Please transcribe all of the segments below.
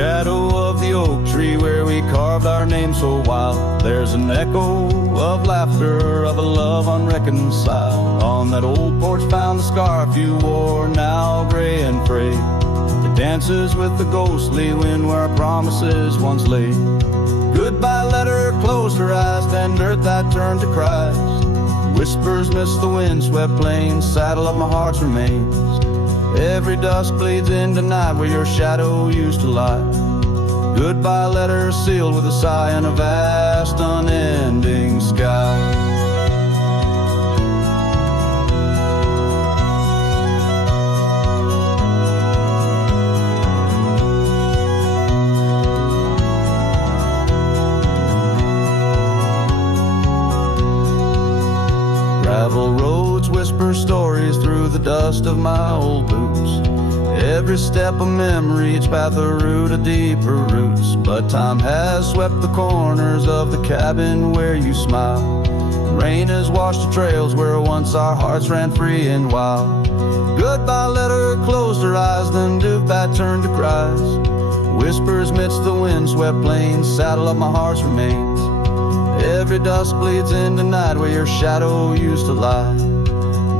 shadow of the oak tree where we carved our name so wild, there's an echo of laughter of a love unreconciled. On that old porch found the scarf you wore, now gray and frayed. It dances with the ghostly wind where our promises once lay. Goodbye letter closed her eyes, then earth that turned to Christ. Whispers miss the wind-swept plains, saddle of my heart's remains. Every dusk bleeds into night where your shadow used to lie. Goodbye letter sealed with a sigh in a vast unending sky. Gravel roads whisper stories through the dust of my old boots. Every step a memory, each path a root of deeper roots. But time has swept the corners of the cabin where you smile. Rain has washed the trails where once our hearts ran free and wild. Goodbye letter closed her eyes, then Duvat turned to Christ. Whispers midst the wind-swept plains, saddle of my heart's remains. Every dusk bleeds into night where your shadow used to lie.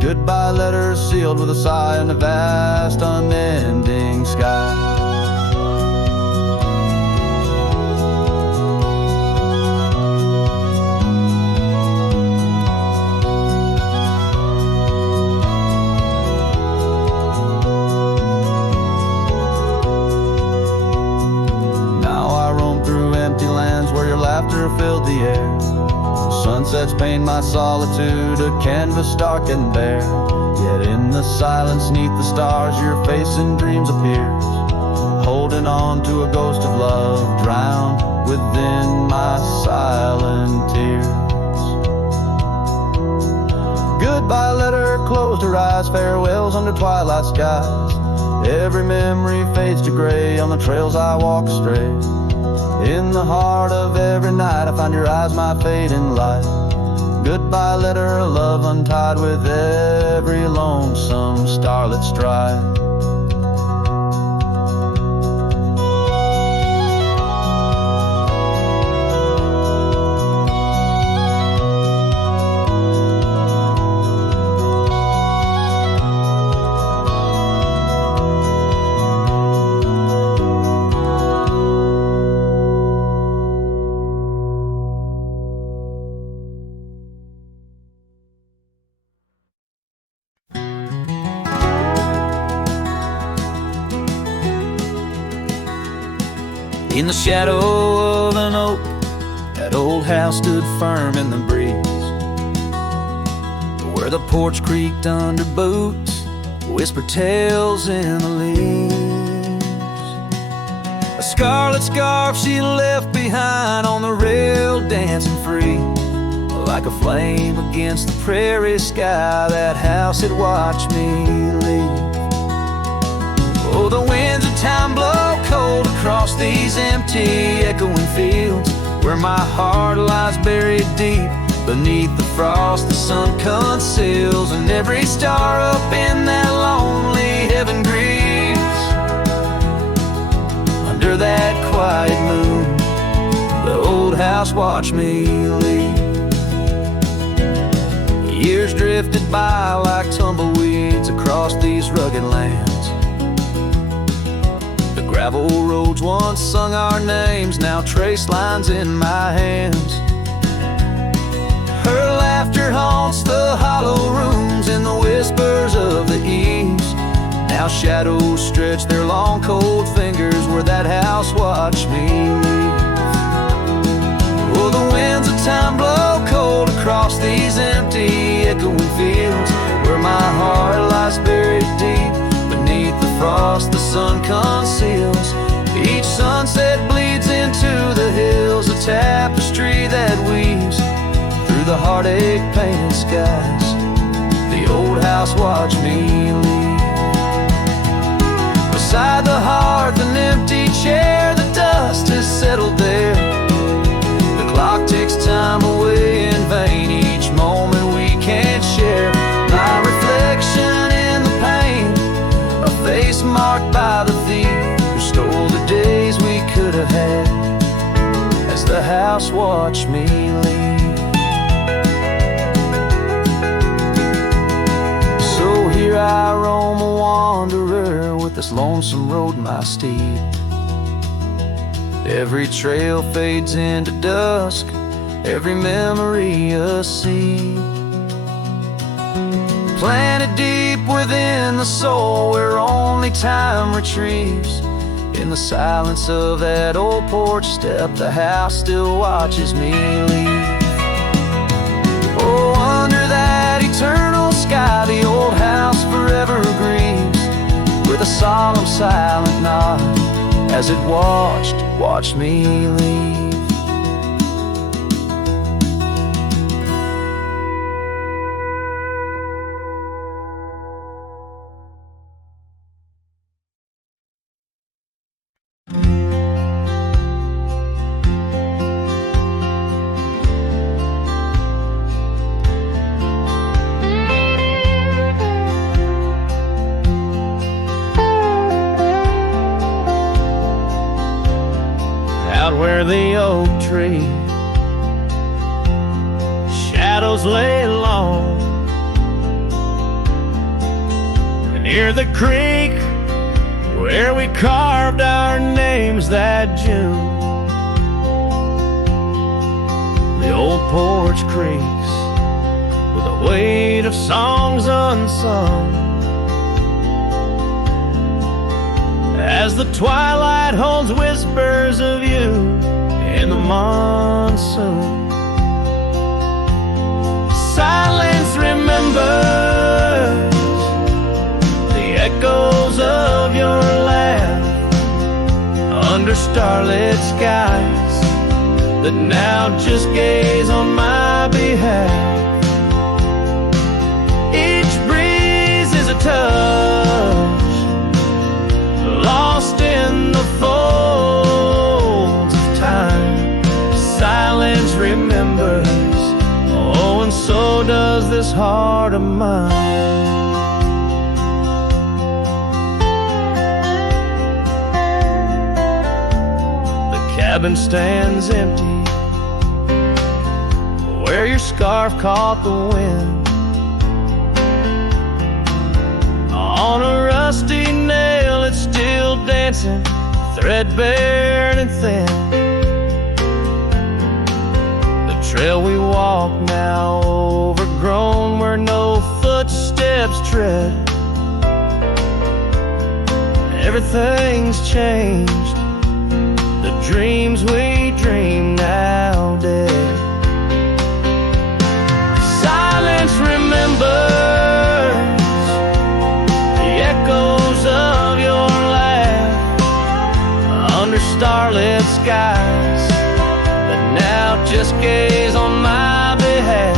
Goodbye letter sealed with a sigh in the vast unending sky. Now I roam through empty lands where your laughter filled the air. Sunsets paint my solitude, a canvas dark and bare. Yet in the silence neath the stars your face in dreams appears, holding on to a ghost of love drowned within my silent tears. Goodbye letter closed her eyes, farewells under twilight skies. Every memory fades to gray on the trails I walk astray. In the heart of every night I find your eyes, my fading light. Goodbye letter, love untied with every lonesome starlit stride. In the shadow of an oak, that old house stood firm in the breeze, where the porch creaked under boots, whispered tales in the leaves. A scarlet scarf she left behind on the rail, dancing free, like a flame against the prairie sky. That house had watched me leave. Oh, the winds of time blow cold across these empty, echoing fields, where my heart lies buried deep beneath the frost the sun conceals, and every star up in that lonely heaven grieves. Under that quiet moon, the old house watched me leave. Years drifted by like tumbleweeds across these rugged lands. Gravel roads once sung our names, now trace lines in my hands. Her laughter haunts the hollow rooms in the whispers of the eaves. Now shadows stretch their long cold fingers where that house watched me leave. Oh, the winds of time blow cold across these empty, echoing fields, where my heart lies buried deep beneath the frost the sun conceals. Each sunset bleeds into the hills, a tapestry that weaves through the heartache painted skies. The old house watched me leave. Beside the hearth, an empty chair, the dust has settled there. The clock ticks time away in vain, each moment we can't share. My reflection in the pain, a face marked by the thief who stole the days we have had as the house watched me leave. So here I roam, a wanderer, with this lonesome road my steed. Every trail fades into dusk, every memory a seed, planted deep within the soul, where only time retrieves. In the silence of that old porch step, the house still watches me leave. Oh, under that eternal sky, the old house forever grieves, with a solemn silent nod, as it watched me leave. Where the oak tree shadows lay long, and near the creek where we carved our names that June, the old porch creaks with the weight of songs unsung, as the twilight holds whispers of you in the monsoon. Silence remembers the echoes of your laugh under starlit skies that now just gaze on my behalf. Each breeze is a touch lost in the folds of time. Silence remembers, oh, and so does this heart of mine. The cabin stands empty where your scarf caught the wind. On a rusty nail, it's still dancing, threadbare and thin. The trail we walk now overgrown, where no footsteps tread. Everything's changed, the dreams we dream now dead. Silence remembers the echoes of your laugh under starlit skies that now just gaze on my behalf.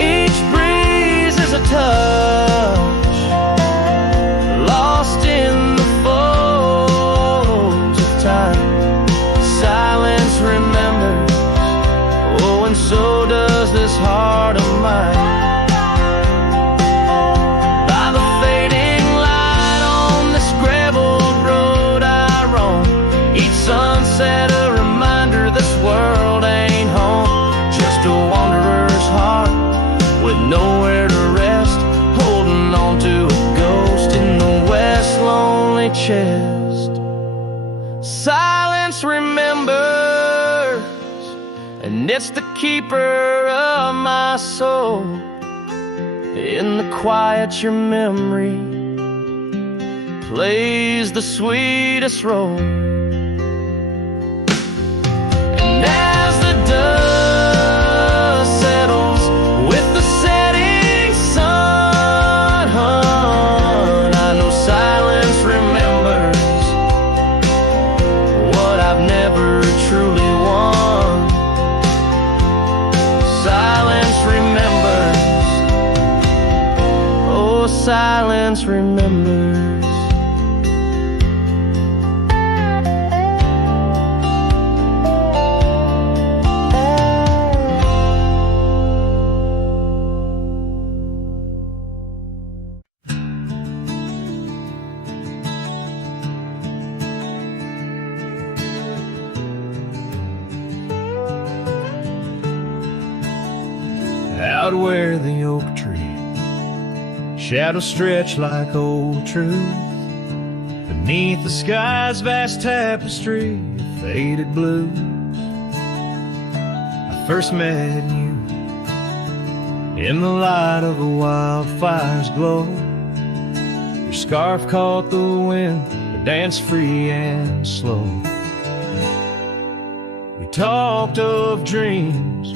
Each breeze is a touch lost in the folds of time. Silence remembers, oh, and so does this heart of mine. Sunset, a reminder this world ain't home. Just a wanderer's heart with nowhere to rest, holding on to a ghost in the west lonely chest. Silence remembers, and it's the keeper of my soul. In the quiet, your memory plays the sweetest role. Dust settles with the setting sun. I know silence remembers what I've never truly won. Silence remembers, oh, silence remembers. out where the oak tree shadows stretch like old truth, beneath the sky's vast tapestry of faded blues. I first met you in the light of a wildfire's glow. Your scarf caught the wind, but danced free and slow. We talked of dreams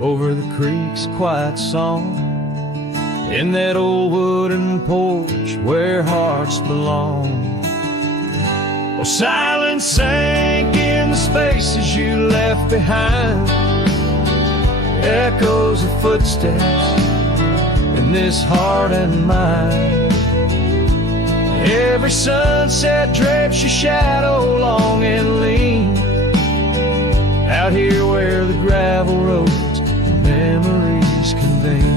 over the creek's quiet song, in that old wooden porch where hearts belong. Well, silence sank in the spaces you left behind, echoes of footsteps in this heart and mind. Every sunset drapes your shadow long and lean, out here where the gravel roads and memories convene.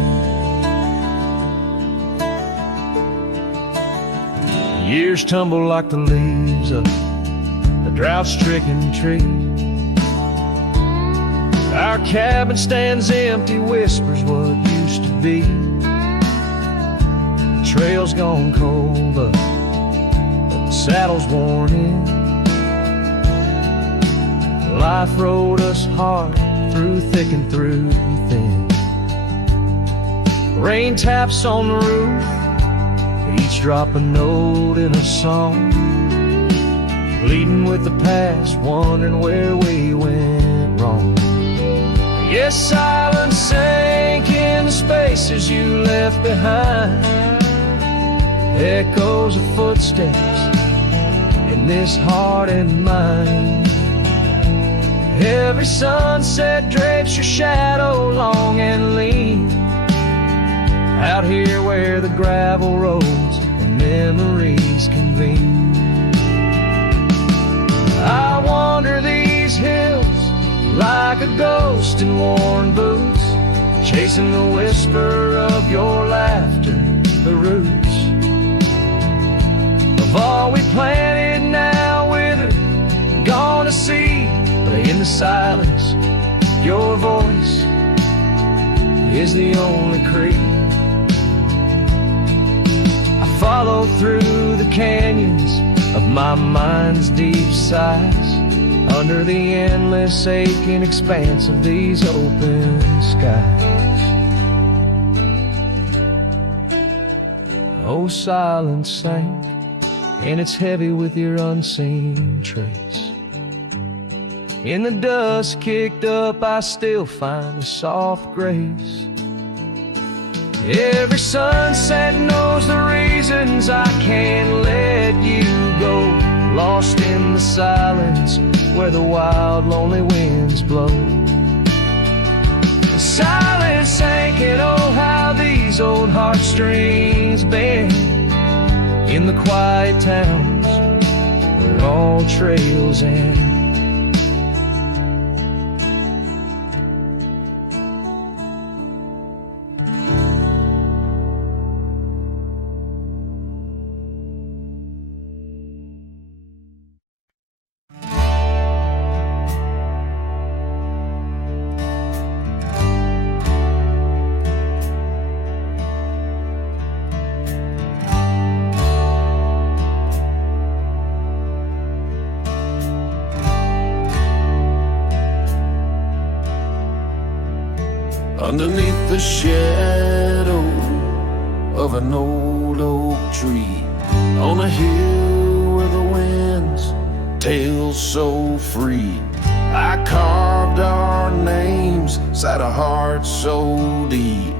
Years tumble like the leaves of a drought-stricken tree. Our cabin stands empty, whispers what used to be. The trail's gone cold, but the saddle's worn in. Life rode us hard through thick and through thin. Rain taps on the roof, each drop a note in a song, bleeding with the past, wondering where we went wrong. Yes, silence sank in the spaces you left behind, echoes of footsteps in this heart and mind. Every sunset drapes your shadow long and lean, out here where the gravel roads and memories convene. I wander these hills like a ghost in worn boots, chasing the whisper of your laughter, the roots of all we planted now withered, gone to seed. But in the silence, your voice is the only creed. I follow through the canyons of my mind's deep sighs, under the endless aching expanse of these open skies. Oh, silence sank, and it's heavy with your unseen trace. In the dust kicked up, I still find a soft grace. Every sunset knows the reasons I can't let you go, lost in the silence where the wild, lonely winds blow. The silence sank, and oh, how these old heartstrings bend in the quiet towns where all trails end. Underneath the shadow of an old oak tree, on a hill where the winds tail so free, I carved our names inside a heart so deep,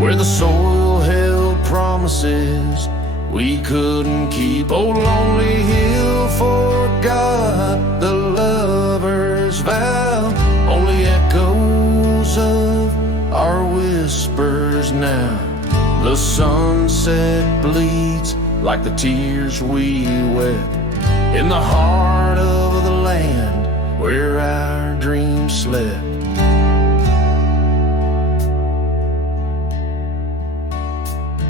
where the soil held promises we couldn't keep. Oh, lonely hill forgot the lover's vow, only echoes of our whispers now. The sunset bleeds like the tears we wept in the heart of the land where our dreams slept.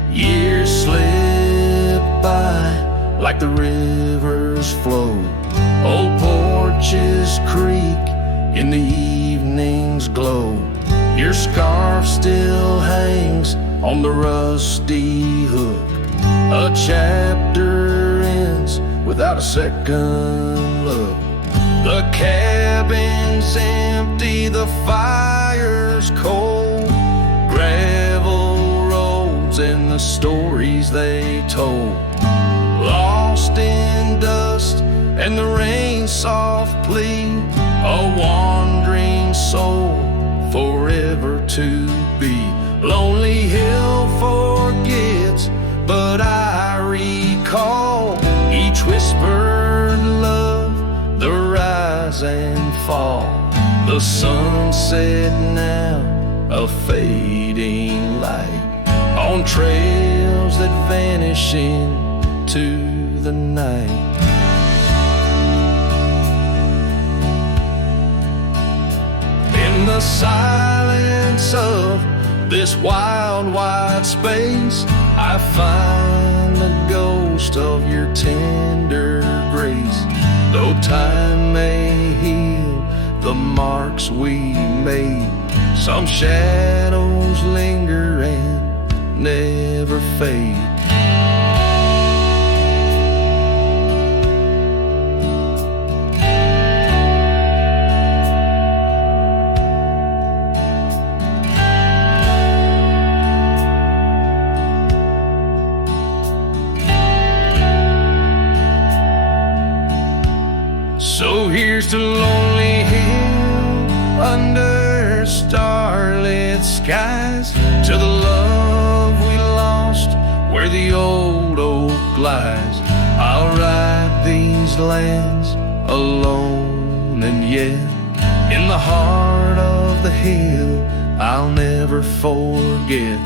Years slip by like the rivers flow, old porches creak in the evening's glow. Your scarf still hangs on the rusty hook. A chapter ends without a second look. The cabin's empty, the fire's cold. Gravel roads and the stories they told. Lost in dust and the rain's soft plea. A wandering soul forever to be. Lonely Hill forgets, but I recall each whispered love, the rise and fall. The sunset now, a fading light on trails that vanish into the night. In the silence of this wild, wide space, I find the ghost of your tender grace. Though time may heal the marks we made, some shadows linger and never fade. So here's to Lonely Hill under starlit skies, to the love we lost where the old oak lies. I'll ride these lands alone, and yet in the heart of the hill I'll never forget.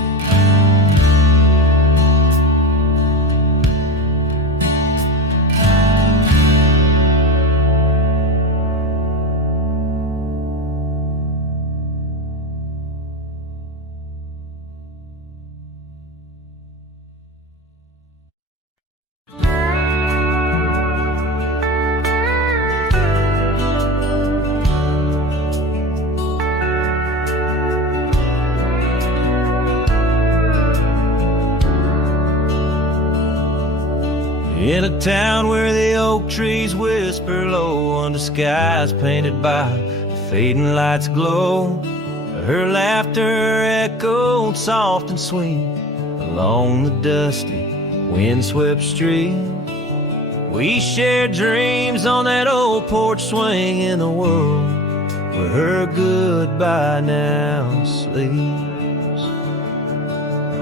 In a town where the oak trees whisper low under skies painted by fading lights glow, her laughter echoed soft and sweet along the dusty windswept street. We shared dreams on that old porch swing in a world where her goodbye now sleeps.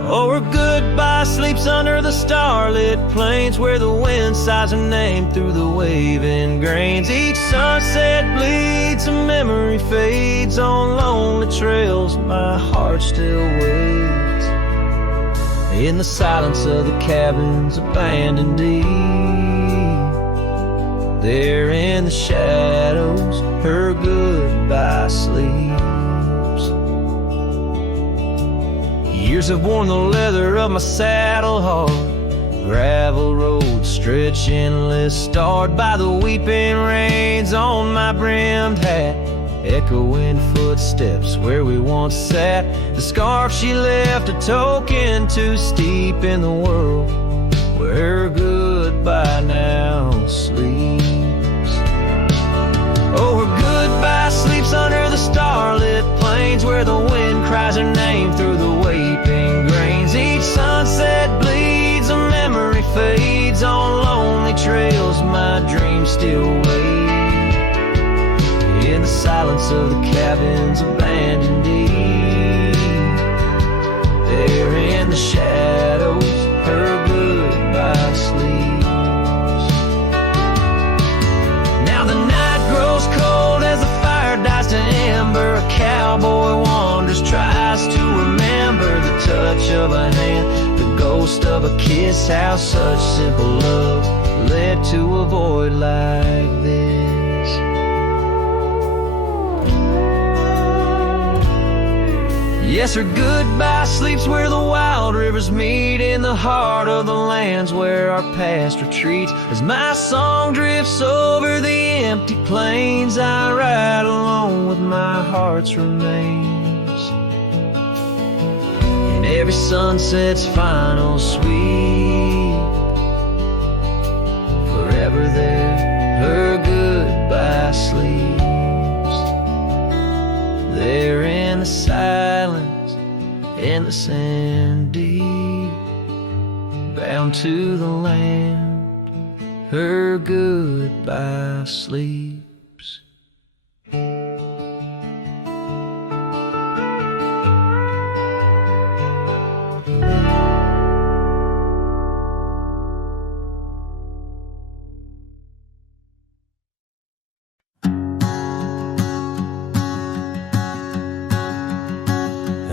Oh, her goodbye sleeps under the starlit plains where the wind sighs her name through the waving grains. Each sunset bleeds, a memory fades on lonely trails. My heart still waits in the silence of the cabins abandoned deep. There in the shadows, her goodbye sleeps. Years have worn the leather of my saddle hard. Gravel roads stretch endless, starred by the weeping rains on my brimmed hat. Echoing footsteps where we once sat. The scarf she left, a token too steep in the world where her goodbye now sleeps. Oh, her goodbye sleeps under the starlit plains where the wind cries her name through the weeping grains. Each sunset bleeds, a memory fades on lonely trails. My dreams still wait in the silence of the cabins abandoned deep. There in the shadows, her goodbye sleeps. Now the night grows cold as the fire dies to ember. A cowboy wanders, tries to remember the touch of a hand, the ghost of a kiss. How such simple love led to a void like this. Yes, her goodbye sleeps where the wild rivers meet, in the heart of the lands where our past retreats. As my song drifts over the empty plains, I ride alone with my heart's remains. every sunset's final sweep. Forever there, her goodbye sleeps. There in the silence, in the sand deep, bound to the land, her goodbye sleeps.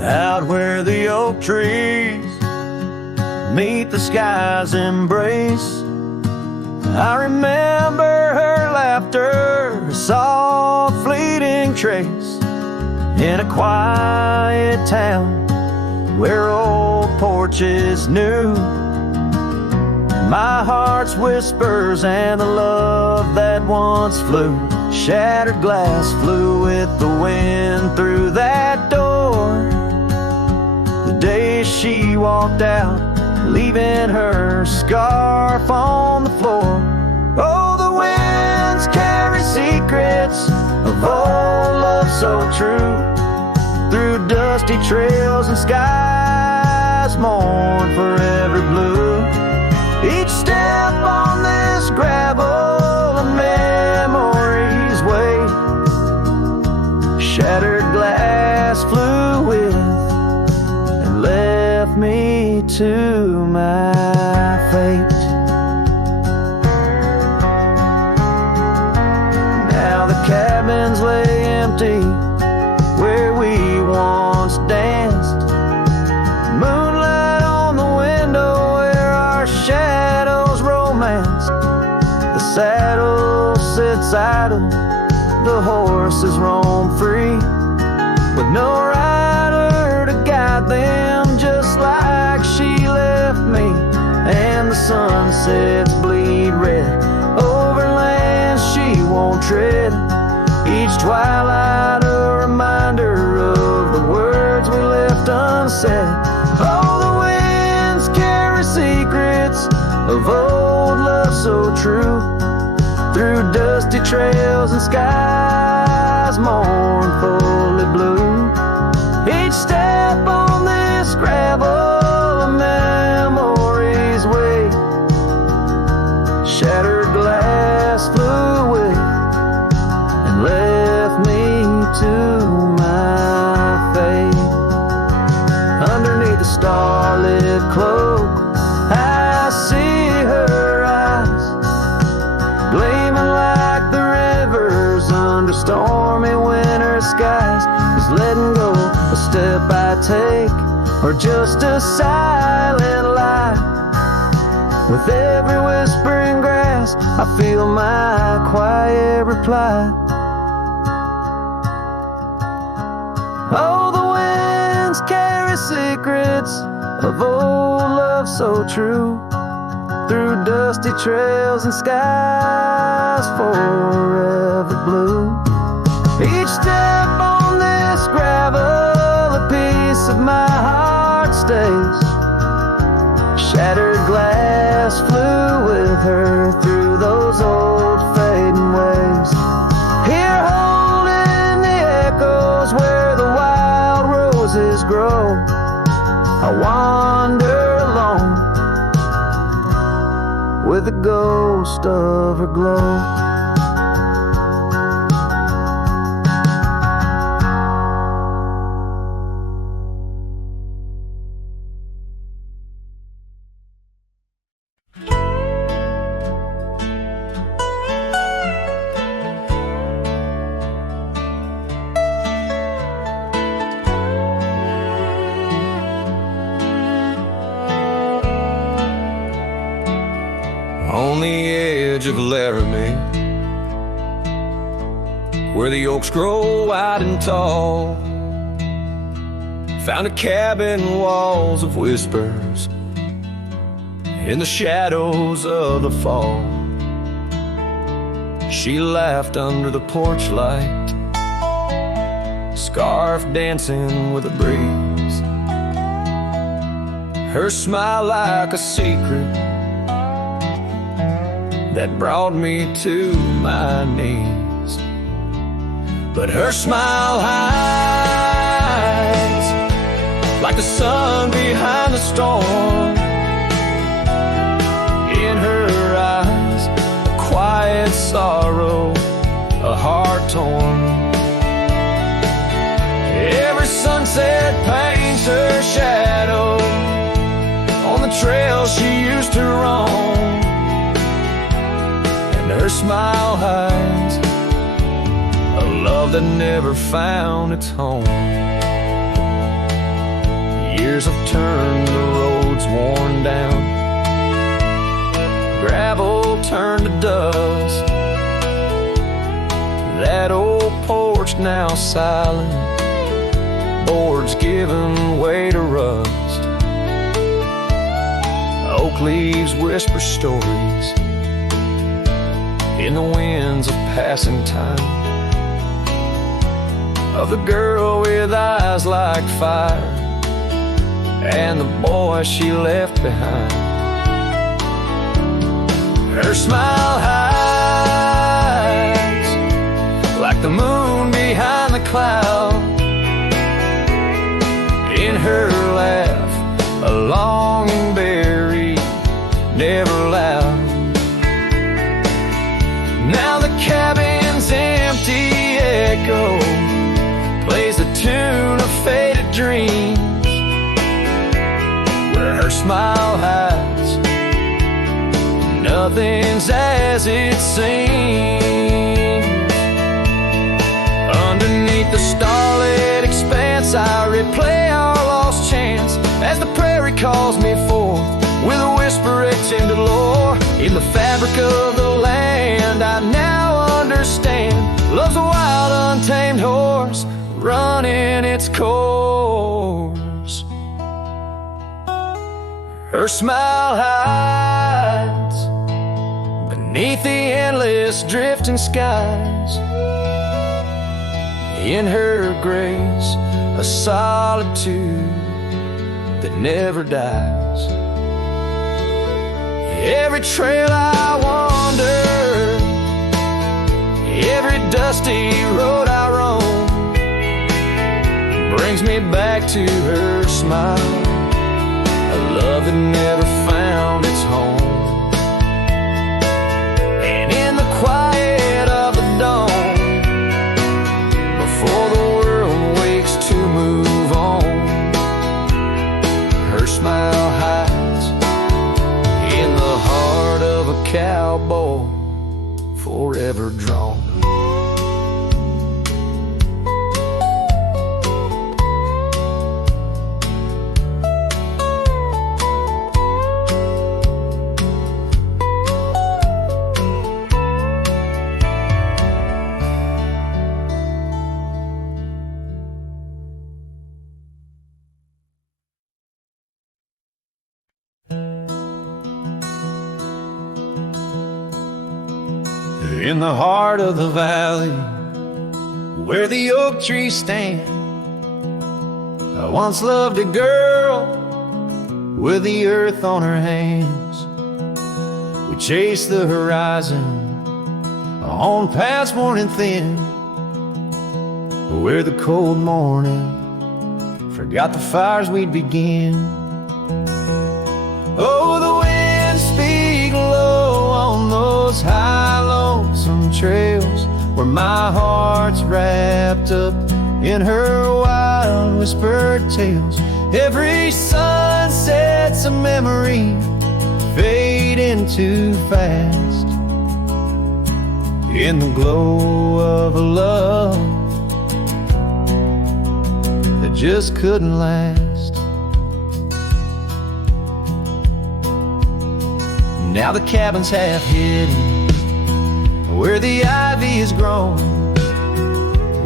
Out where the oak trees meet the sky's embrace, I remember her laughter, a soft fleeting trace, in a quiet town where old porches knew my heart's whispers and the love that once flew. Shattered glass flew with the wind through that door the day she walked out, leaving her scarf on the floor. Oh, the winds carry secrets of old love so true, through dusty trails and skies mourn forever blue. Each step on this gravel a memory's way, shattered glass flew with and left me to my fate. Now the cabins lay empty where we once danced, moonlight on the window where our shadows romanced. The saddle sits idle, the horses roam free, with no rider to guide them, just like she left me. And the sunsets bleed red over lands she won't tread, each twilight a reminder of the words we left unsaid. Oh, the winds carry secrets of old love so true, through dusty trails and skies mournfully blue. Each step on this gravel a memory's way, shattered glass flew away and left me to my fate. Underneath the starlit cloak I see her eyes, gleaming like the rivers under stormy winter skies. Is letting go a step I take, or just a silent lie? With every whispering grass I feel my quiet reply. Oh, the winds carry secrets of old love so true, through dusty trails and skies forever blue. Each step on this gravel a piece of my heart stays, shattered glass flew with her through those old fading ways. Here holding the echoes where the wild roses grow, I wander alone with the ghost of her glow. On the edge of Laramie, where the oaks grow wide and tall, found a cabin, walls of whispers in the shadows of the fall. She laughed under the porch light, scarf dancing with a breeze. her smile like a secret that brought me to my knees. But her smile hides like the sun behind the storm. In her eyes, a quiet sorrow, a heart torn. Every sunset paints her shadow on the trail she used to roam. And her smile hides a love that never found its home. Years have turned the roads worn down, gravel turned to dust. That old porch now silent, boards giving way to rust. Oak leaves whisper stories in the winds of passing time, of the girl with eyes like fire and the boy she left behind. Her smile hides like the moon behind the cloud. In her laugh, a longing buried, never loud. Now the cabin's empty echo plays the tune of faded dreams. Where her smile hides, nothing's as it seems. Underneath the starlit expanse, I replay our lost chance as the prairie calls me forth with a whisper etched into lore. In the fabric of the land, I now understand love's a wild, untamed horse running its course. Her smile hides beneath the endless drifting skies. In her grace, a solitude that never dies. Every trail I wander, every dusty road I roam, brings me back to her smile, a love that never found its home. And in the quiet of the dawn, before the world wakes to move on, her smile hides in the heart of a cowboy forever drawn. In the heart of the valley, where the oak trees stand, I once loved a girl with the earth on her hands. We chased the horizon on past morning thin, where the cold morning forgot the fires we'd begin. Oh, the winds speak low on those high lonesome trails, where my heart's wrapped up in her wild whispered tales. Every sunset's a memory fading too fast, in the glow of a love that just couldn't last. Now the cabin's half hidden where the ivy is grown,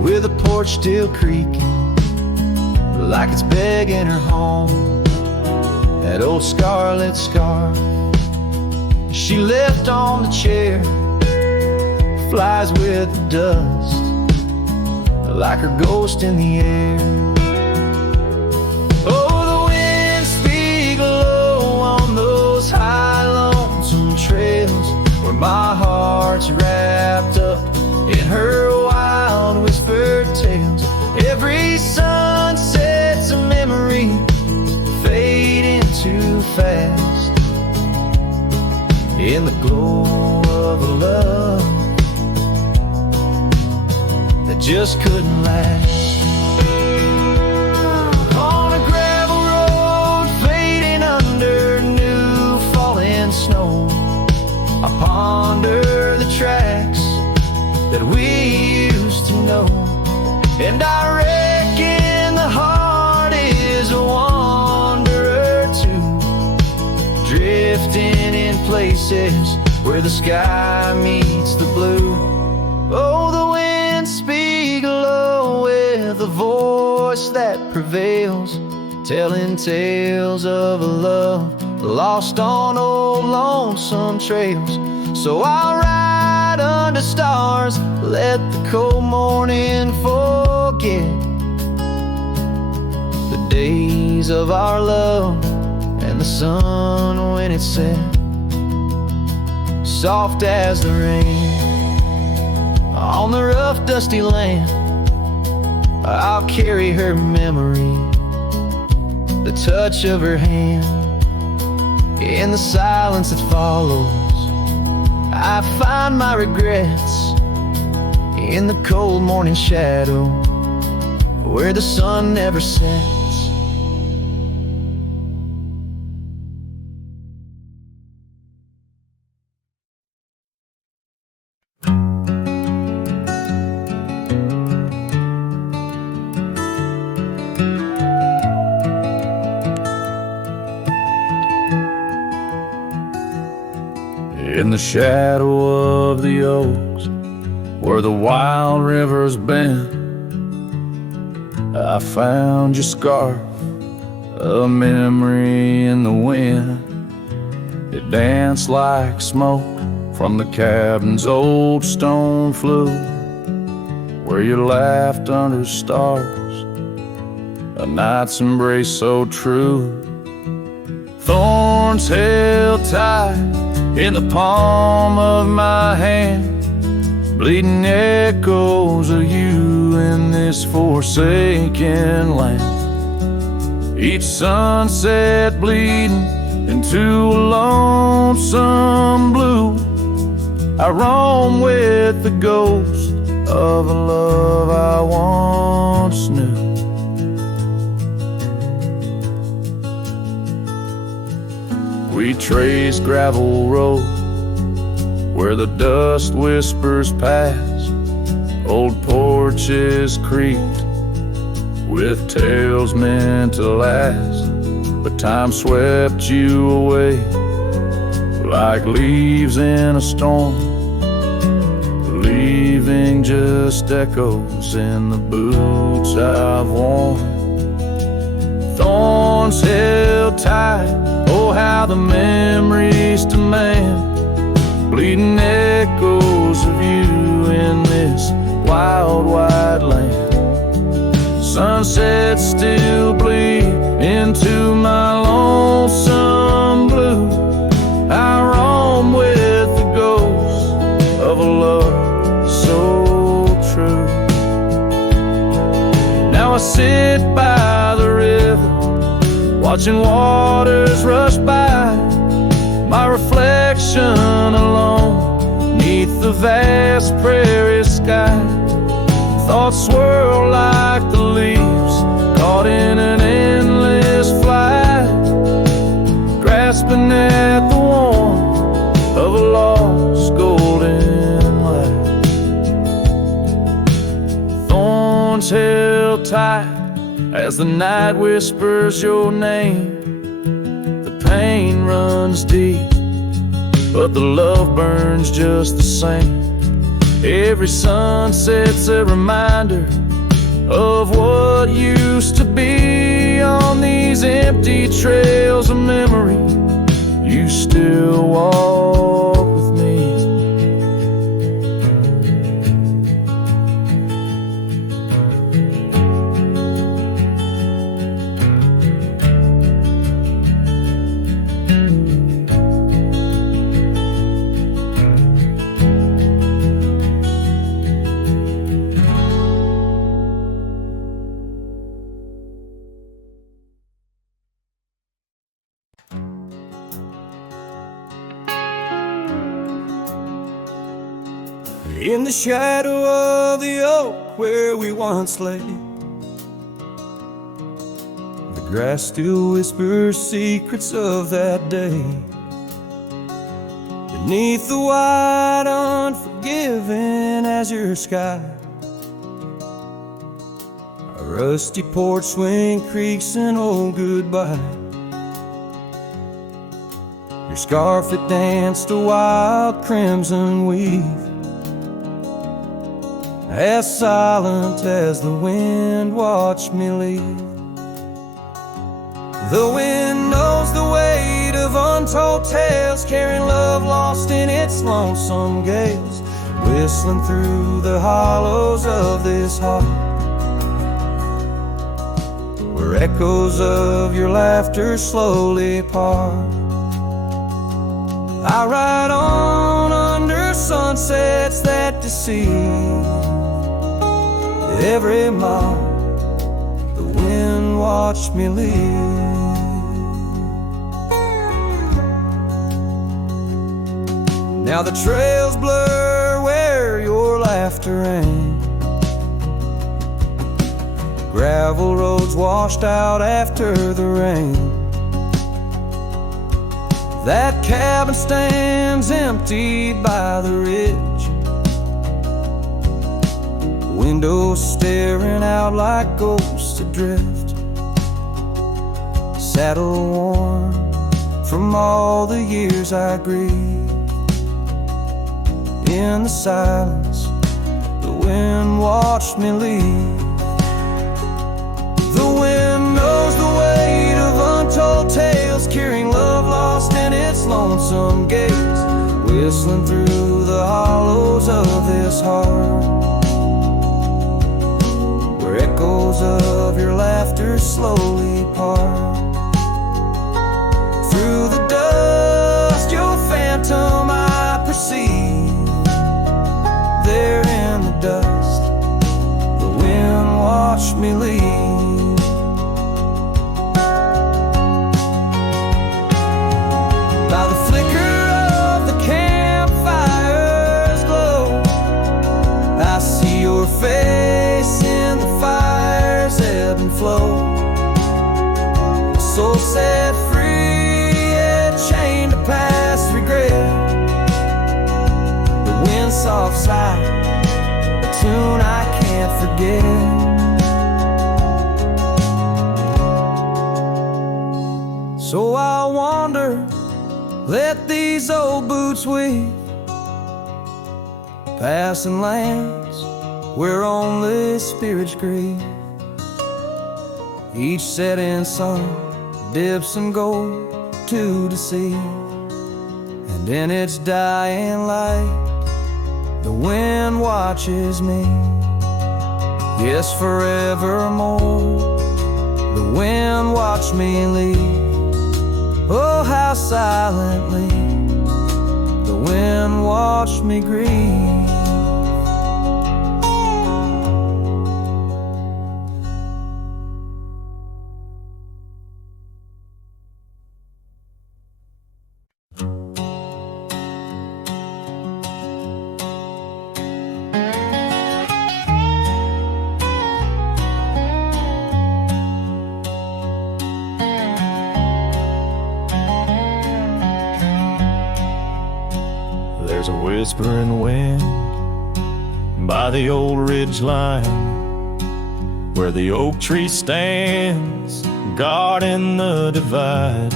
with the porch still creaking like it's begging her home. That old scarlet scarf she left on the chair flies with the dust like her ghost in the air. Oh, the winds speak low too fast in the glow of a love that just couldn't last. On a gravel road fading under new falling snow, I ponder the tracks that we used to know, and I reckon the heart is a wanderer too, drifting in places where the sky meets the blue. Oh, the wind speaks low with a voice that prevails, telling tales of a love lost on old lonesome trails. So I'll ride under stars, let the cold morning forget the days of our love and the sun when it set, soft as the rain on the rough dusty land. I'll carry her memory, the touch of her hand. In the silence that follows, I find my regrets in the cold morning shadow where the sun never sets. In the shadow of the oaks, where the wild rivers bend, I found your scarf, a memory in the wind. It danced like smoke from the cabin's old stone flue, where you laughed under stars, a night's embrace so true. Thorns held tight in the palm of my hand, bleeding echoes of you in this forsaken land. Each sunset bleeding into a lonesome blue, I roam with the ghost of a love I once knew. We trace gravel road where the dust whispers past, old porches creaked with tales meant to last. But time swept you away like leaves in a storm, leaving just echoes in the boots I've worn. Thorns held tight, oh how the memories demand, bleeding echoes of you in this wild wide land. Sunsets still bleed into my lonesome blue, I roam with the ghost of a love so true. Now I sit by the river, watching waters rush by, my reflection alone neath the vast prairie sky. Thoughts swirl like the leaves caught in an endless flight, grasping at the warmth of a lost golden light. Thorns held tight as the night whispers your name, the pain runs deep, but the love burns just the same. Every sunset's a reminder of what used to be. On these empty trails of memory, you still walk with me. In the shadow of the oak where we once lay, the grass still whispers secrets of that day. Beneath the wide, unforgiving azure sky, a rusty porch swing creaks an old goodbye. Your scarf, it danced a wild crimson weave, as silent as the wind watched me leave. The wind knows the weight of untold tales, carrying love lost in its lonesome gales, whistling through the hollows of this heart, where echoes of your laughter slowly part. I ride on under sunsets that deceive. Every mile the wind watched me leave. Now the trails blur where your laughter rang, gravel roads washed out after the rain. That cabin stands empty by the ridge, windows staring out like ghosts adrift, saddle worn from all the years I grieved. In the silence, the wind watched me leave. The wind knows the weight of untold tales, carrying love lost in its lonesome gates, whistling through the hollows of this heart, where echoes of your laughter slowly part. Through the dust, your phantom I perceive. There in the dust, the wind watched me leave. By the flicker of the campfire's glow, I see your face in the fire's ebb and flow. A soul set free, yet chained to past regret. The wind soft sigh, a tune I can't forget. So I'll wander, let these old boots weave, passing lands where only spirits grieve. Each setting sun dips in gold to deceive, and in its dying light the wind watches me. Yes, forevermore the wind watched me leave. Oh, how silently the wind watched me grieve. There's a whispering wind by the old ridge line, where the oak tree stands guarding the divide.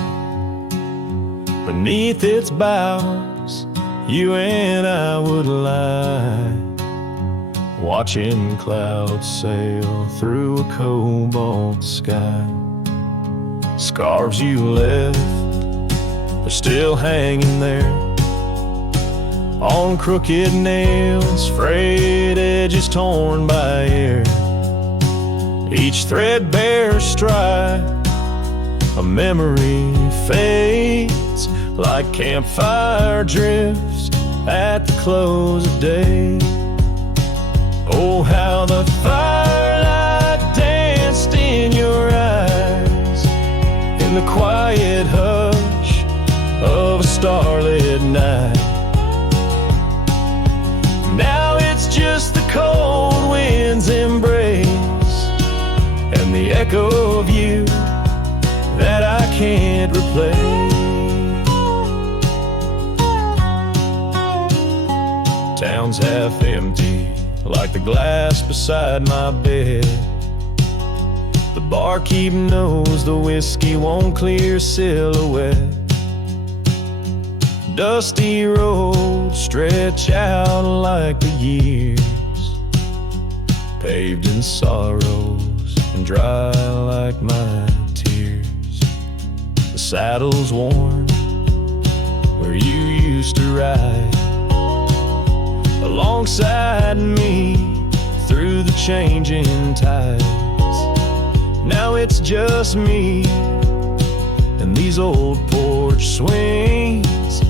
Beneath its boughs you and I would lie, watching clouds sail through a cobalt sky. Scarves you left are still hanging there on crooked nails, frayed edges torn by air. Each threadbare stripe, a memory fades like campfire drifts at the close of day. Oh, how the firelight danced in your eyes in the quiet hush of a starlit night. Now can't replace. Town's half empty, like the glass beside my bed. The barkeep knows the whiskey won't clear silhouette. Dusty roads stretch out like the years, paved in sorrows and dry like my tears. The saddle's worn where you used to ride alongside me through the changing tides. Now it's just me and these old porch swings,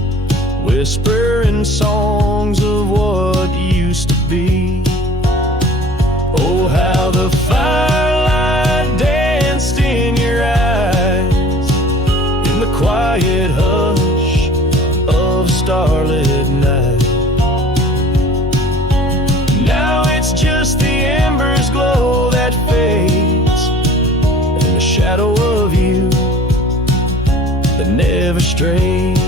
whispering songs of what used to be. Oh, how the firelight danced in your eyes in the quiet hush of starlit night. Now it's just the embers glow that fades, and the shadow of you that never strays.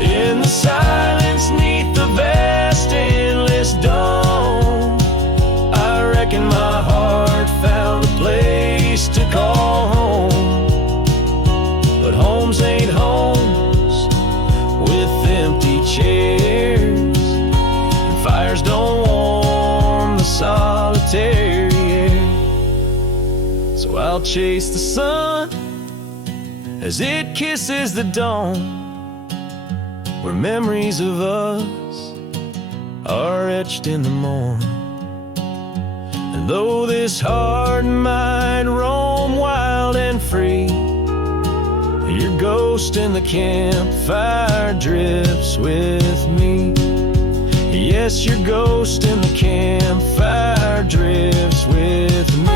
In the silence neath the vast endless dawn, I reckon my heart found a place to call home. But homes ain't homes with empty chairs, and fires don't warm the solitary air. So I'll chase the sun as it kisses the dawn, where memories of us are etched in the morn. And though this heart might roam wild and free, your ghost in the campfire drifts with me. Yes, your ghost in the campfire drifts with me.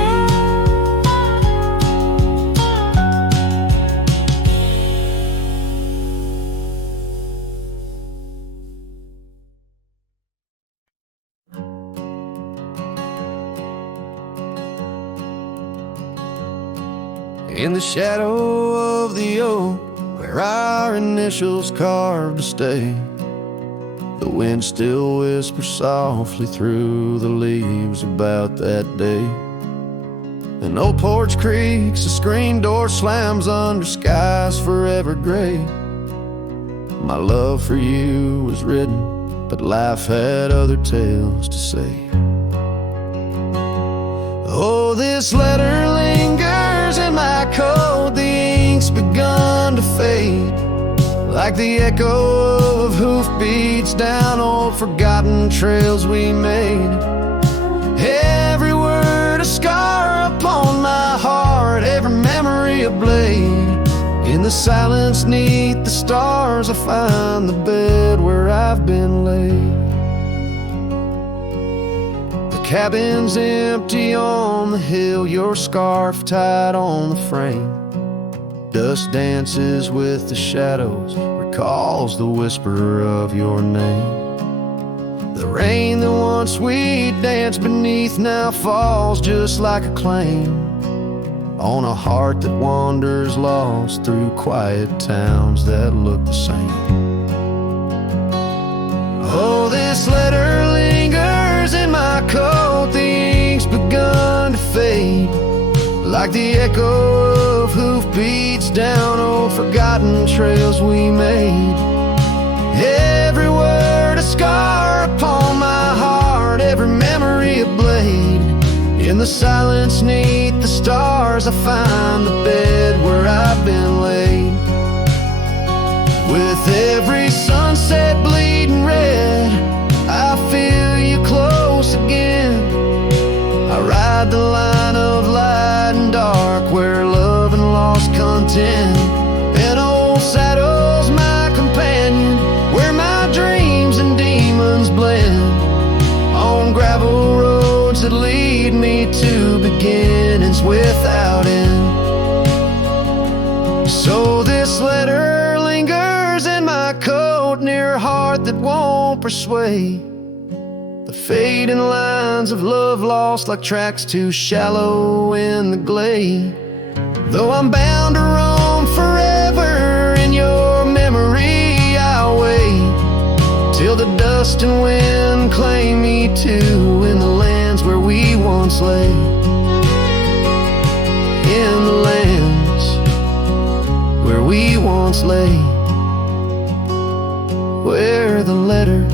In the shadow of the oak, where our initials carved to stay, the wind still whispers softly through the leaves about that day. An old porch creaks, a screen door slams under skies forever gray. My love for you was written, but life had other tales to say. Oh, this letter lingers in my coat, the ink's begun to fade, like the echo of hoofbeats down old forgotten trails we made. Every word a scar upon my heart, every memory a blade. In the silence neath the stars I find the bed where I've been laid. The cabin's empty on the hill, your scarf tied on the frame. Dust dances with the shadows, recalls the whisper of your name. The rain that once we danced beneath now falls just like a claim on a heart that wanders lost through quiet towns that look the same. Oh, this letter lingers in my coat, the ink's begun to fade, like the echo of hoofbeats down old forgotten trails we made. Every word a scar upon my heart, every memory a blade. In the silence neath the stars I find the bed where I've been laid. With every sunset bleeding red, I feel you close again. I ride the line of light and dark where love and lost content. An old saddle's my companion, where my dreams and demons blend, on gravel roads that lead me to beginnings without end. So this letter lingers in my coat, near a heart that won't persuade. The fading lines of love lost like tracks too shallow in the glade. Though I'm bound to roam once lay in the lands where we once lay, where the letter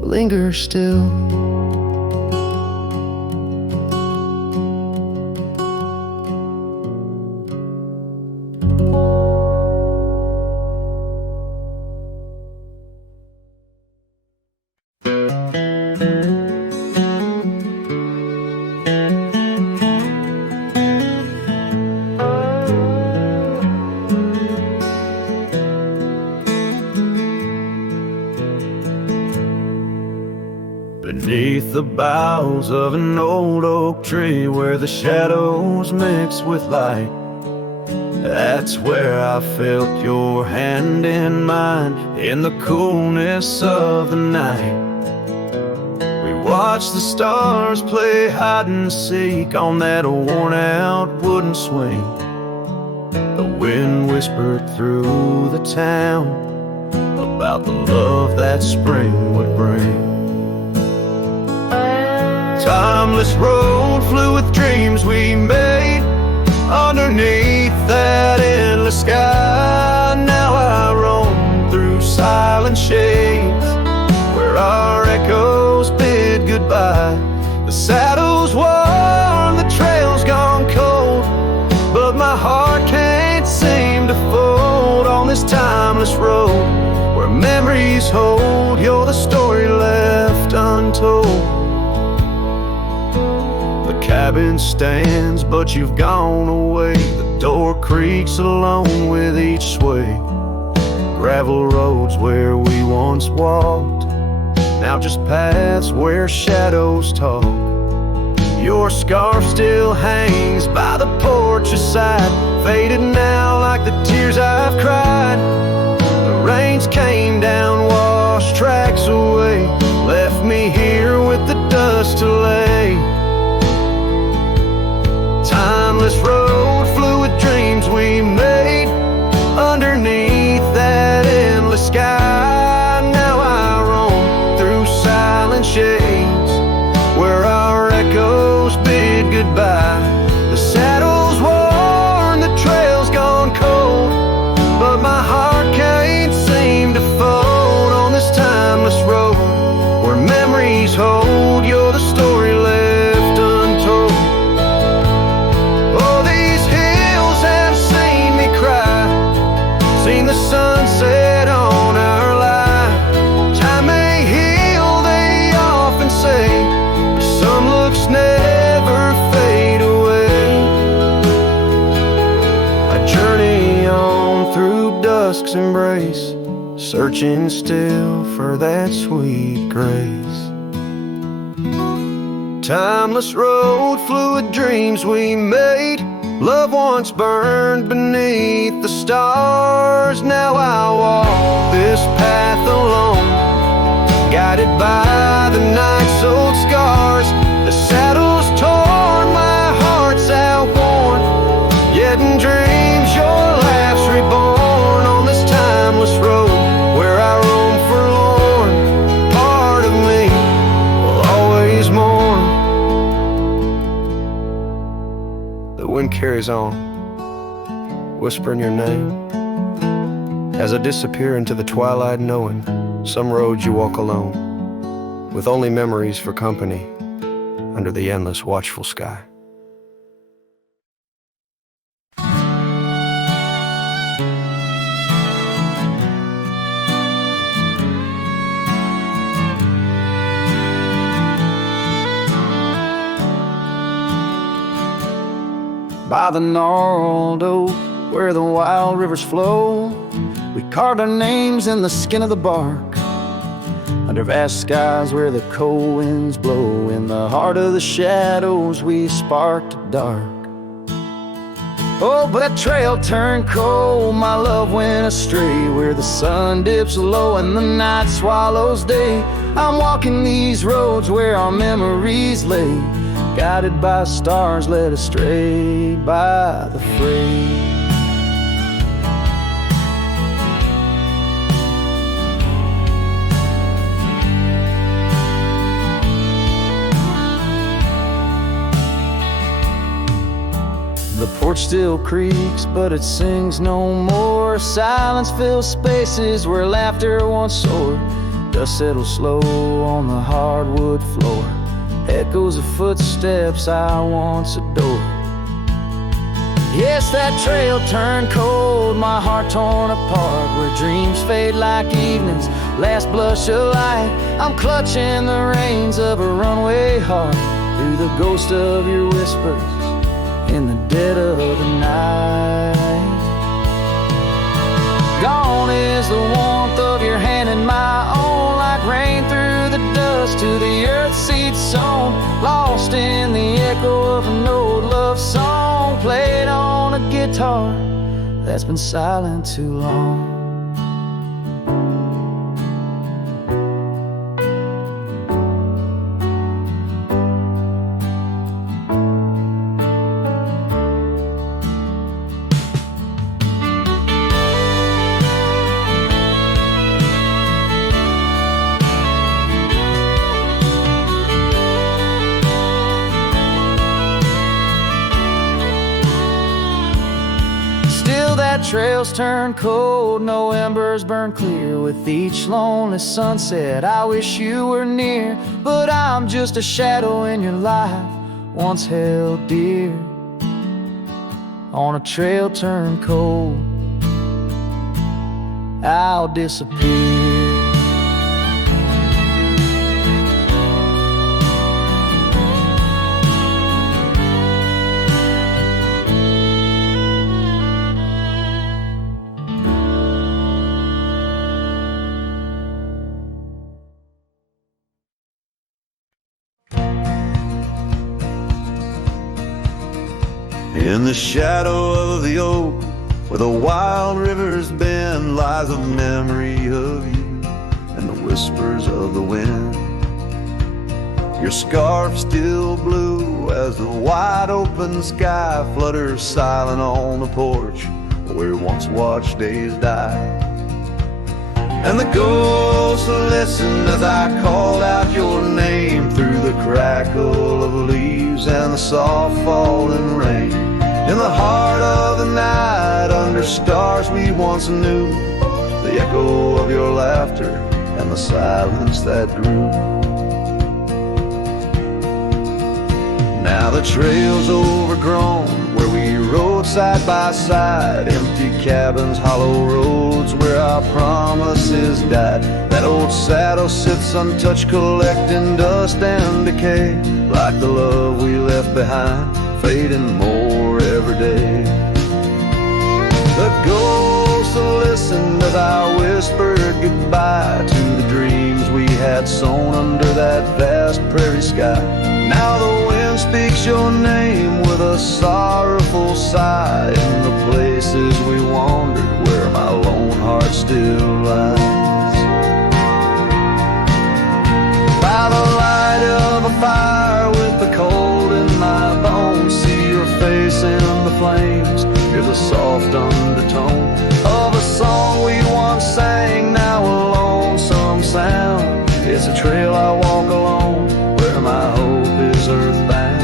lingers still. Beneath the boughs of an old oak tree where the shadows mix with light, that's where I felt your hand in mine in the coolness of the night. We watched the stars play hide and seek on that worn out wooden swing. The wind whispered through the town about the love that spring would bring. Timeless road flew with dreams we made underneath that endless sky. Now I roam through silent shades where our echoes bid goodbye. The saddle's worn, the trail's gone cold, but my heart can't seem to fold on this timeless road where memories hold. You're the story left untold. Cabin stands, but you've gone away. The door creaks alone with each sway. Gravel roads where we once walked, now just paths where shadows talk. Your scarf still hangs by the porch aside, faded now like the tears I've cried. The rains came down, washed tracks away, left me here with the dust to lay. Timeless road flew with dreams we made underneath that endless sky. Now I roam through silent shades where our echoes bid goodbye. The saddle's worn, the trail's gone cold, but my heart can't seem to fold on this timeless road where memories hold. You're the story left untold. Seen the sunset on our line. Time may heal, they often say. Some looks never fade away. I journey on through dusk's embrace, searching still for that sweet grace. Timeless road flew with dreams we made. Love once burned beneath the stars. Now I walk this path alone, guided by the night's old scars. The saddle's torn, my heart's outworn, yet in dreams your laugh's reborn on this timeless road where I roam forlorn. Part of me will always mourn. The wind carries on, whispering your name as I disappear into the twilight, knowing some roads you walk alone, with only memories for company under the endless watchful sky. By the gnarled oak where the wild rivers flow, we carved our names in the skin of the bark. Under vast skies where the cold winds blow, in the heart of the shadows we sparked a dark. Oh, but that trail turned cold, my love went astray, where the sun dips low and the night swallows day. I'm walking these roads where our memories lay, guided by stars led astray by the fray. porch still creaks, but it sings no more. Silence fills spaces where laughter once soared. Dust settles slow on the hardwood floor. Echoes of footsteps I once adored. Yes, that trail turned cold, my heart torn apart, where dreams fade like evening's last blush of light. I'm clutching the reins of a runaway heart through the ghost of your whispers in the dead of the night. Gone is the warmth of your hand in my own, like rain through the dust to the earth seed sown. Lost in the echo of an old love song, played on a guitar that's been silent too long. Trails turn cold, no embers burn clear. With each lonely sunset, I wish you were near. But I'm just a shadow in your life, once held dear. On a trail turned cold, I'll disappear. In the shadow of the oak, where the wild rivers bend, lies a memory of you and the whispers of the wind. Your scarf still blue as the wide open sky flutters silent on the porch where once watched days die. And the ghosts listened as I called out your name through the crackle of leaves and the soft falling rain. In the heart of the night, under stars we once knew, the echo of your laughter and the silence that grew. Now the trail's overgrown, where we rode side by side, empty cabins, hollow roads where our promises died. That old saddle sits untouched, collecting dust and decay, like the love we left behind, fading more every day. The ghosts listened as I whispered goodbye to the dreams we had sown under that vast prairie sky. Now the wind speaks your name with a sorrowful sigh in the places we wandered where my lone heart still lies. By the light of a fire with the cold in my bones, see your face in the flames, hear the soft undertone of a song we once sang, now a lonesome sound. It's a trail I walk alone, where my hope is earthbound.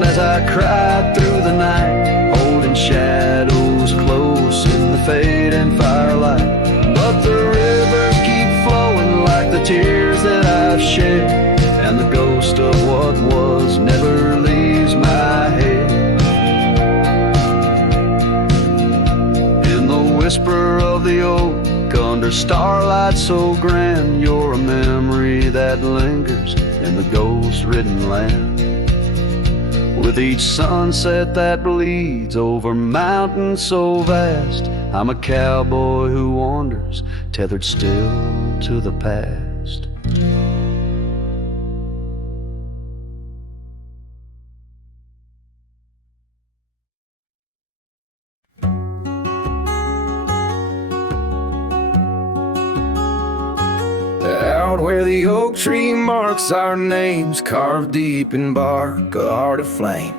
As I cried through the night, holding shadows close in the fading firelight. But the rivers keep flowing like the tears that I've shed, and the ghost of what was never leaves my head. In the whisper of the oak, under starlight so grand, you're a memory that lingers in the ghost-ridden land. With each sunset that bleeds over mountains so vast, I'm a cowboy who wanders, tethered still to the past. the oak tree marks our names, carved deep in bark, a heart of flame.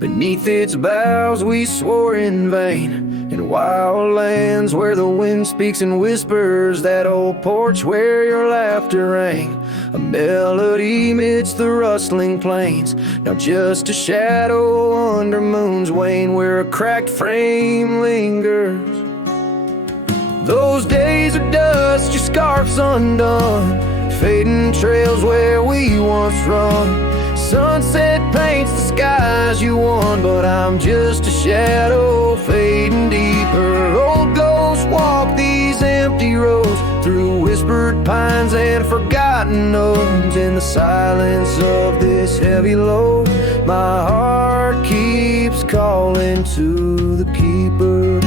Beneath its boughs we swore in vain, in wild lands where the wind speaks and whispers, that old porch where your laughter rang, a melody midst the rustling plains, now just a shadow under moon's wane, where a cracked frame lingers. Those days of dust, your scarf's undone, fading trails where we once run. Sunset paints the skies you won, but I'm just a shadow fading deeper. Old ghosts walk these empty roads, through whispered pines and forgotten notes. In the silence of this heavy load, my heart keeps calling to the keeper.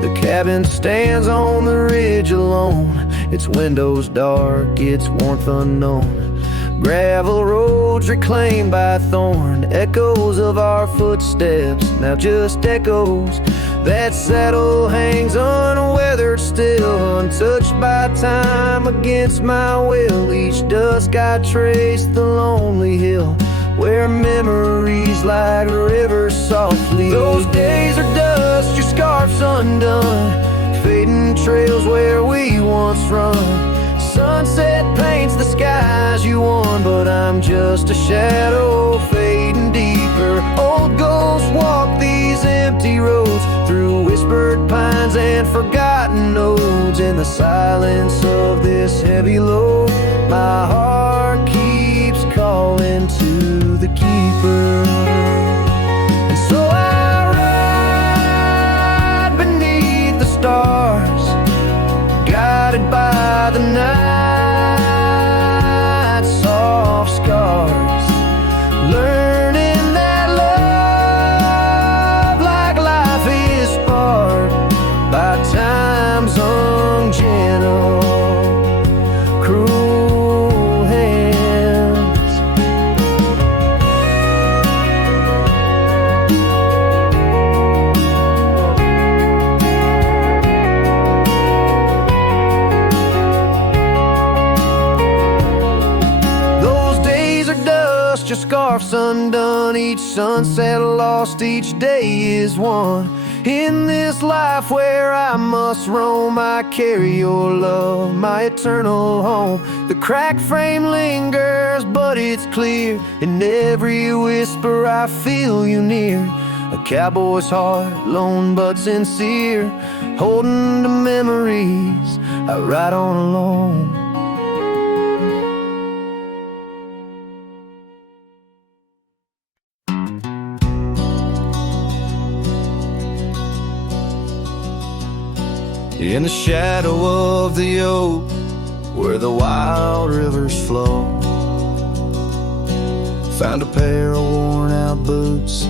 The cabin stands on the ridge alone, its windows dark, its warmth unknown. Gravel roads reclaimed by thorn, echoes of our footsteps, now just echoes. That saddle hangs unweathered still, untouched by time against my will. Each dusk I trace the lonely hill, where memories like rivers softly. Those days are dust, your scarf's undone, fading trails where we once run. Sunset paints the skies you won, but I'm just a shadow fading deeper. Old ghosts walk these empty roads, through whispered pines and forgotten notes. In the silence of this heavy load, my heart keeps calling to the keeper. And so I ride beneath the stars, guided by the night's soft scars, learning that love, like life, is sparked by time's ungentle, cruel hands. Those days are dust, your scarf's undone, each sunset lost, each day is won. In this life where I must roam, I carry your love, my eternal home. The cracked frame lingers, but it's clear, in every whisper I feel you near. A cowboy's heart, lone but sincere, holding to memories I ride on alone. In the shadow of the oak, where the wild rivers flow, found a pair of worn out boots,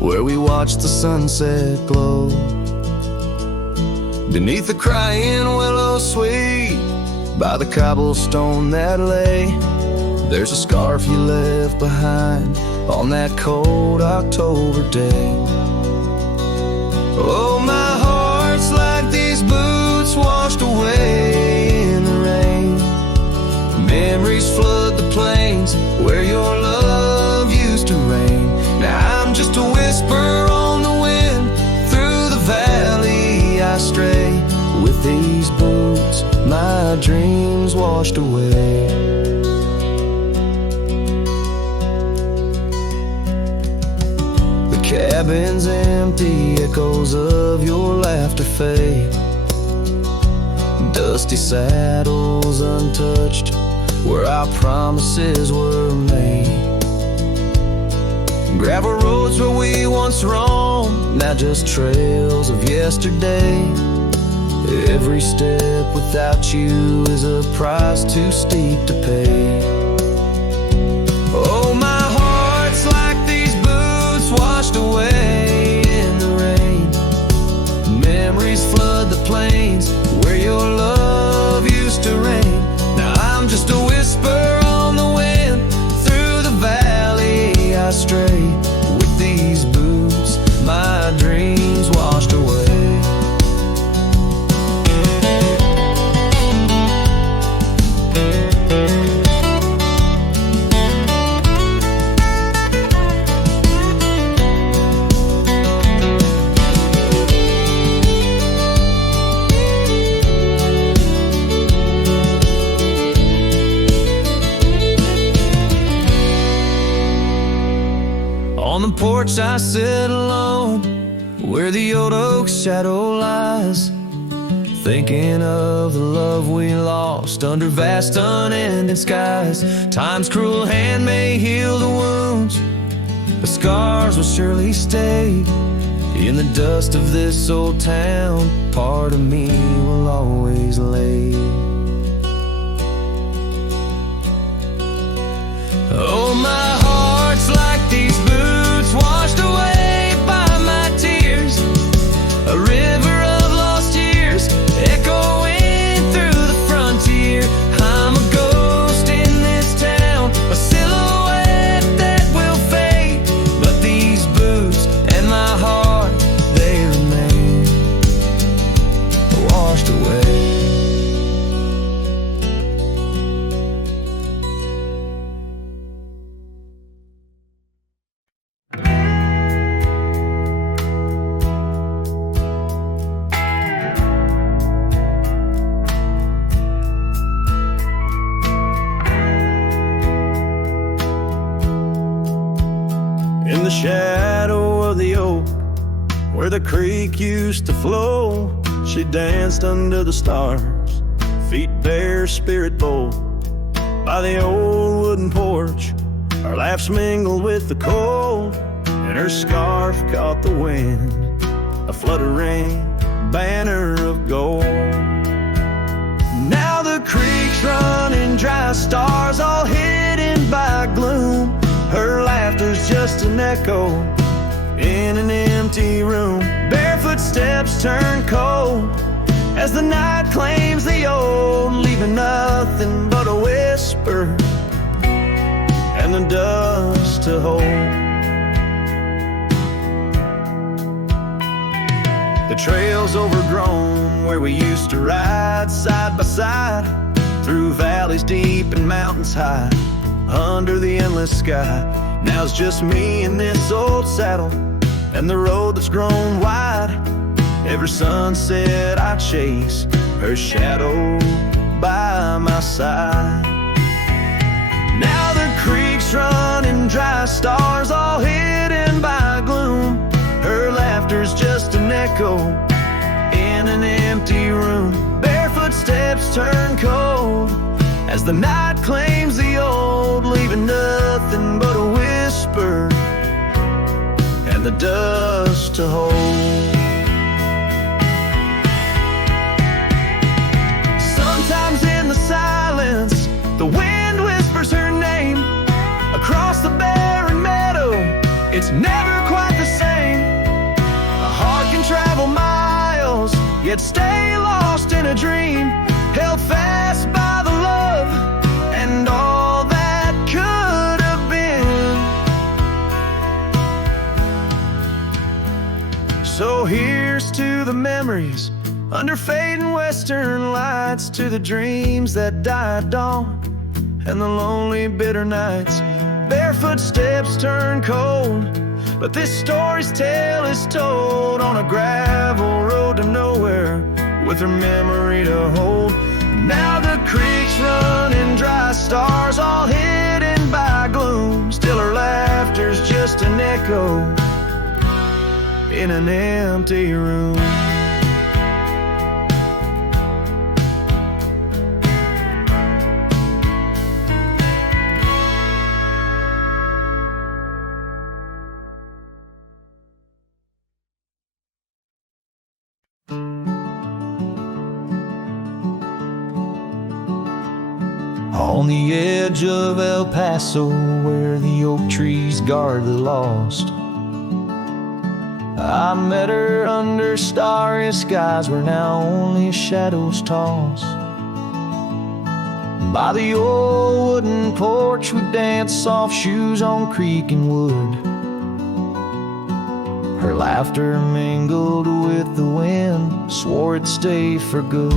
where we watched the sunset glow. Beneath the crying willow sweet, by the cobblestone that lay, there's a scarf you left behind on that cold October day. Oh, my heart's like these boots washed away in the rain. Memories flood the plains where your love used to reign. Now I'm just a whisper on the wind, through the valley I stray. With these boots my dreams washed away. The cabin's empty, echoes of your laughter fade. Dusty saddles untouched, where our promises were made. Gravel roads where we once roamed, now just trails of yesterday. Every step without you is a price too steep to pay. Oh, my heart's like these boots washed away in the rain. Memories flood the plains where your love used to reign. Now I'm just a whisper on the wind, through the valley I stray. With these boots my dreams washed away. porch I sit alone, where the old oak shadow lies, thinking of the love we lost under vast unending skies. Time's cruel hand may heal the wounds, but scars will surely stay. In the dust of this old town, part of me will always lay. Oh, my heart's like these boots washed away by my tears, a river of lost years echoing through the frontier. I'm a ghost in this town, a silhouette that will fade, but these boots and my heart, they remain washed away. In the shadow of the oak, where the creek used to flow, she danced under the stars, feet bare, spirit bold. By the old wooden porch, our laughs mingled with the cold, and her scarf caught the wind, a fluttering banner of gold. Now the creek's running dry, stars all hidden by gloom. Her laughter's just an echo in an empty room. Barefoot steps turn cold as the night claims the old, leaving nothing but a whisper and the dust to hold. The trail's overgrown where we used to ride side by side, through valleys deep and mountains high, under the endless sky. Now it's just me in this old saddle, and the road that's grown wide. Every sunset I chase, her shadow by my side. Now the creek's running dry, stars all hidden by gloom. Her laughter's just an echo in an empty room. Barefoot steps turn cold as the night claims the old, leaving nothing but a whisper and the dust to hold. Sometimes in the silence, the wind whispers her name across the barren meadow. It's never quite the same. A heart can travel miles, yet stay lost in a dream, held fast by the love and all that could have been. So here's to the memories under fading western lights, to the dreams that die at dawn and the lonely bitter nights. Barefoot steps turn cold, but this story's tale is told on a gravel road to nowhere, with her memory to hold. Now the creek's running dry, stars all hidden by gloom. Still her laughter's just an echo in an empty room. On the edge of El Paso, where the oak trees guard the lost, I met her under starry skies where now only shadows toss. By the old wooden porch we danced soft shoes on creek and wood. Her laughter mingled with the wind, swore it'd stay for good.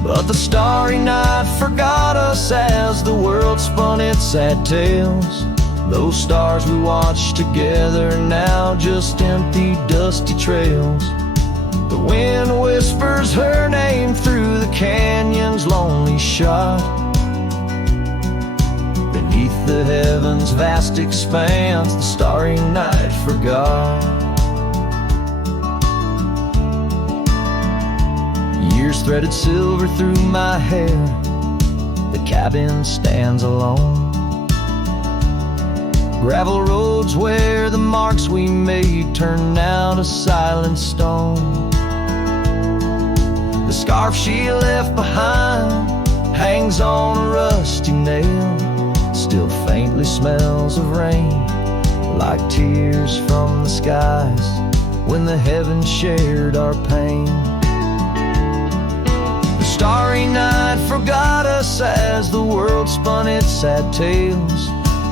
But the starry night forgot us as the world spun its sad tales. Those stars we watched together now just empty, dusty trails. The wind whispers her name through the canyon's lonely shot. Beneath the heaven's vast expanse the starry night forgot. Years threaded silver through my hair, the cabin stands alone. Gravel roads where the marks we made turn now to silent stone. The scarf she left behind hangs on a rusty nail, still faintly smells of rain, like tears from the skies when the heavens shared our pain. The starry night forgot us as the world spun its sad tales.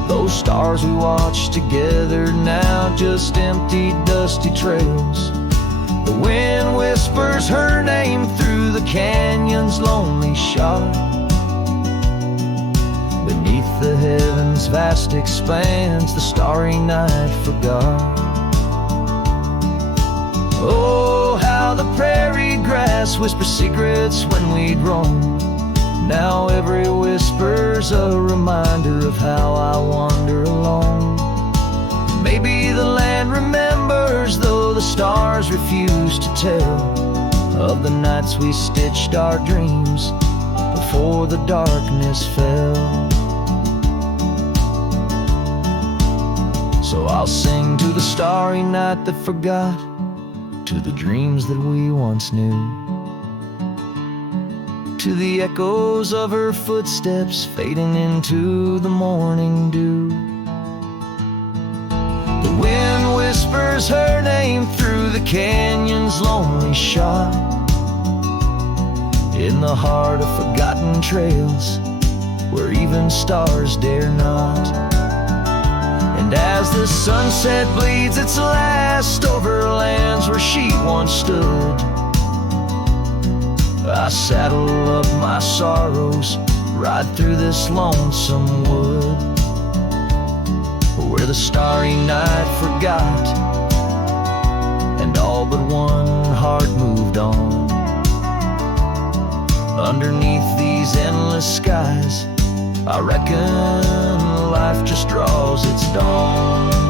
Those stars we watched together now just empty, dusty trails. The wind whispers her name through the canyon's lonely shot. Beneath the heaven's vast expanse, the starry night forgot. Oh, how the prairie grass whispers secrets when we'd roam. Now every whisper's a reminder of how I wander alone. Maybe the land remembers, though the stars refuse to tell, of the nights we stitched our dreams before the darkness fell. So I'll sing to the starry night that forgot, to the dreams that we once knew, to the echoes of her footsteps fading into the morning dew. The wind whispers her name through the canyon's lonely shot, in the heart of forgotten trails where even stars dare not. And as the sunset bleeds its last over lands where she once stood, I saddle up my sorrows, ride through this lonesome wood, where the starry night forgot, and all but one heart moved on. Underneath these endless skies, I reckon life just draws its dawn.